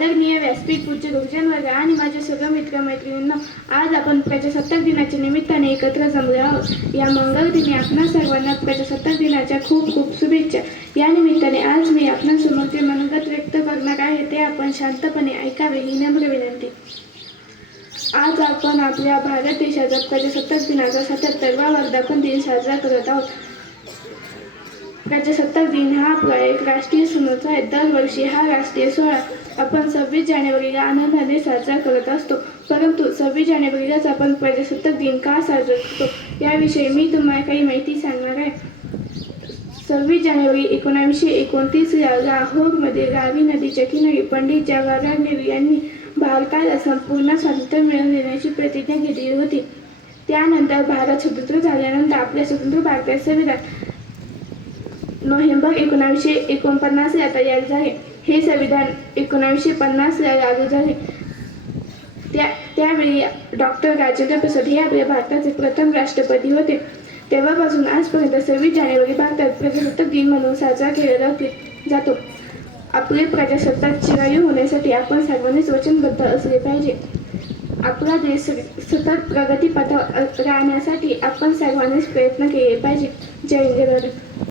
आदरणीय व्यासपीठ पूज्य गुरुजन वर्ग आणि माझे सगळे मित्रमैत्रिणींना, आज आपण प्रजासत्ताक दिनाच्या निमित्ताने एकत्र जमले आहोत। या मंगल दिनी आपणा सर्वांना प्रजासत्ताक दिनाच्या खूप खूप शुभेच्छा। या निमित्ताने आज मी आपणासमोर जे मनोगत व्यक्त करणार आहे ते आपण शांतपणे ऐकावे ही नम्र विनंती। आज आपण आपल्या भारत देशाचा प्रजासत्ताक दिनाचा 77वा वर्धापन दिन साजरा करत आहोत। प्रजासत्ताक दिन हा आपला एक राष्ट्रीय सणच आहे। दरवर्षी हा राष्ट्रीय सोहळा आपण 26 जानेवारीला आनंदाने साजरा करत असतो। परंतु 26 जानेवारीलाच आपण प्रजासत्ताक दिन का साजरा करतो याविषयी मी तुम्हाला काही माहिती सांगणार आहे। 26 जानेवारी 1929 या लाहोरमध्ये रावी नदीच्या किनारी पंडित जवाहरलाल नेहरू यांनी भारताला संपूर्ण स्वातंत्र्य मिळवून देण्याची प्रतिज्ञा घेतली होती। त्यानंतर भारत स्वतंत्र झाल्यानंतर आपल्या स्वतंत्र भारताचे संविधान नोव्हेंबर 1949 ला तयार झाले। हे संविधान 1950 ला लागू झाले। त्यावेळी डॉक्टर राजेंद्र प्रसाद हे आपल्या भारताचे प्रथम राष्ट्रपती होते। तेव्हापासून आजपर्यंत 26 जानेवारी भारतात प्रजासत्ताक दिन म्हणून साजरा केला जातो। आपले प्रजासत्ताक चिरायू होण्यासाठी आपण सर्वांनीच वचनबद्ध असले पाहिजे। आपला देश सतत प्रगतीपथावर राहण्यासाठी आपण सर्वांनीच प्रयत्न केले पाहिजे। जय हिंद।